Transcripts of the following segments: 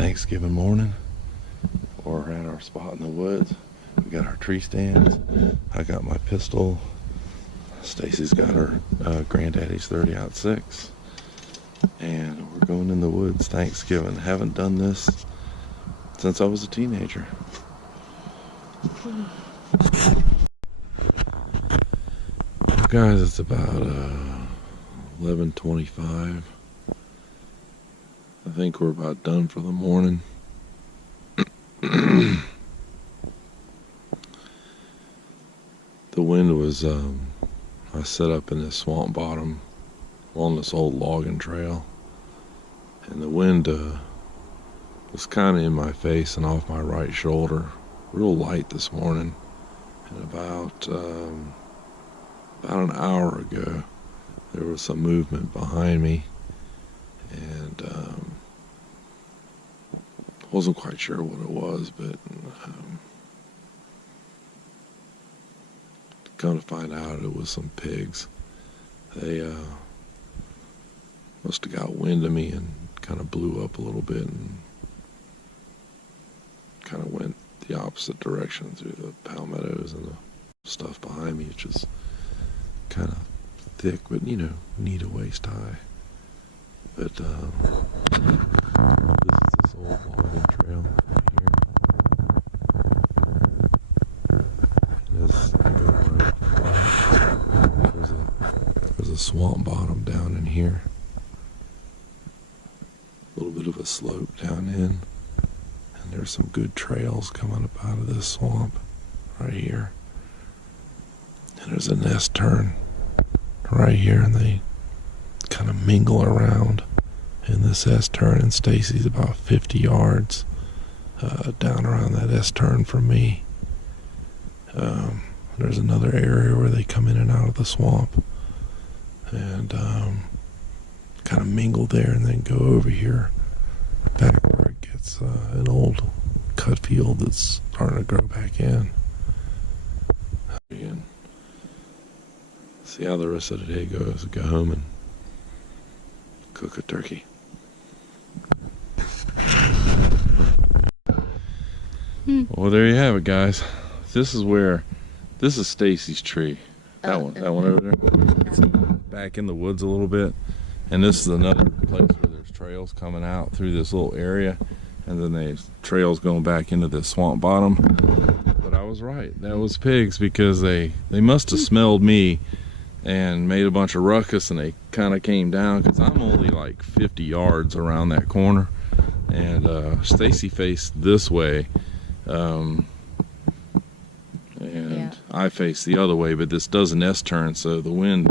Thanksgiving morning. We're at our spot in the woods. We got our tree stands. I got my pistol. Stacey's got her granddaddy's 30-06. And we're going in the woods Thanksgiving. Haven't done this since I was a teenager. Guys, it's about 11:25. I think we're about done for the morning. The wind was, I set up in this swamp bottom along this old logging trail, and the wind was kind of in my face and off my right shoulder, real light this morning. And about an hour ago, there was some movement behind me, and wasn't quite sure what it was, but come to find out it was some pigs. They must have got wind of me and kind of blew up a little bit and kind of went the opposite direction through the palmettos and the stuff behind me, which is kind of thick, but you know, knee to waist high. But this is this old logging trail right here. There's a swamp bottom down in here. A little bit of a slope down in. And there's some good trails coming up out of this swamp right here. And there's a nest tern right here, and they kind of mingle around in this S-turn, and Stacey's about 50 yards down around that S-turn from me. There's another area where they come in and out of the swamp and kind of mingle there and then go over here back where it gets an old cut field that's starting to grow back in. And see how the rest of the day goes. Go home and cook a turkey. Well, there you have it, guys. This is Stacey's tree. That one over there. It's back in the woods a little bit, and this is another place where there's trails coming out through this little area, and then there's trails going back into this swamp bottom. But I was right. That was pigs, because they must have smelled me and made a bunch of ruckus, and they kind of came down, because I'm only like 50 yards around that corner, and Stacey faced this way, and yeah. I faced the other way, but this does an S-turn, so the wind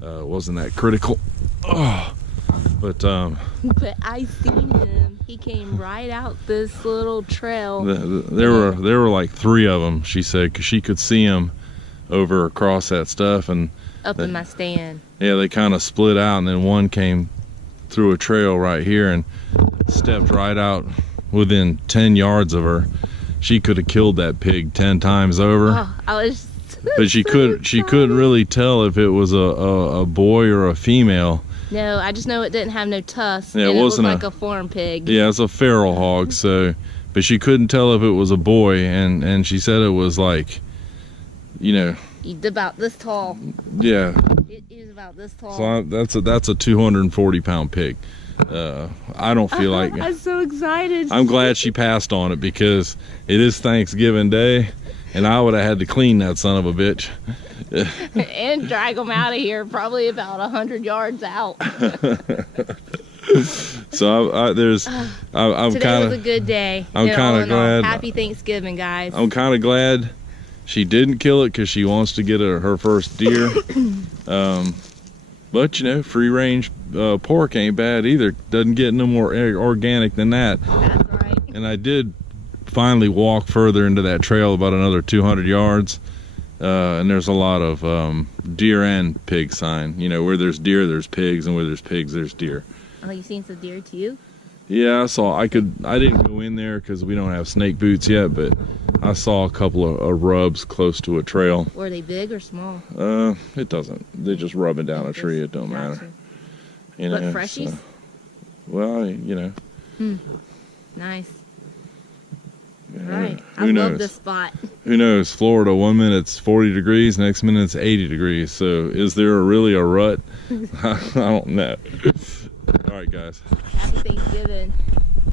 wasn't that critical. Oh, but I seen him. He came right out this little trail. There were like 3 of them, she said, because she could see them over across that stuff, and up in my stand. Yeah, they kind of split out, and then one came through a trail right here and stepped right out within 10 yards of her. She could have killed that pig 10 times over. Oh, I was but she couldn't really tell if it was a boy or a female. No, I just know it didn't have no tusks. Yeah, and it wasn't looked like a farm pig. Yeah, it's a feral hog, so, but she couldn't tell if it was a boy, and she said it was like, you know, about this tall. Yeah. It is about this tall. So that's a 240-pound pig. I don't feel like I'm so excited. I'm glad she passed on it, because it is Thanksgiving Day, and I would have had to clean that son of a bitch. And drag them out of here, probably about 100 yards out. So I'm today kind of. was a good day. I'm kind of glad. Happy Thanksgiving, guys. I'm kind of glad she didn't kill it, because she wants to get her first deer. But you know, free range pork ain't bad either. Doesn't get no more organic than that. That's right. And I did finally walk further into that trail, about another 200 yards. And there's a lot of deer and pig sign. You know, where there's deer, there's pigs, and where there's pigs, there's deer. Oh, you seen some deer too? Yeah, I saw. I didn't go in there because we don't have snake boots yet, but I saw a couple of rubs close to a trail. Were they big or small? It doesn't. They're just rubbing down a tree. It don't matter. You know, but freshies? So, well, you know. Nice. Yeah, Right. who I knows? love this spot. Who knows? Florida, 1 minute it's 40 degrees, next minute it's 80 degrees. So is there really a rut? I don't know. All right, guys. Happy Thanksgiving.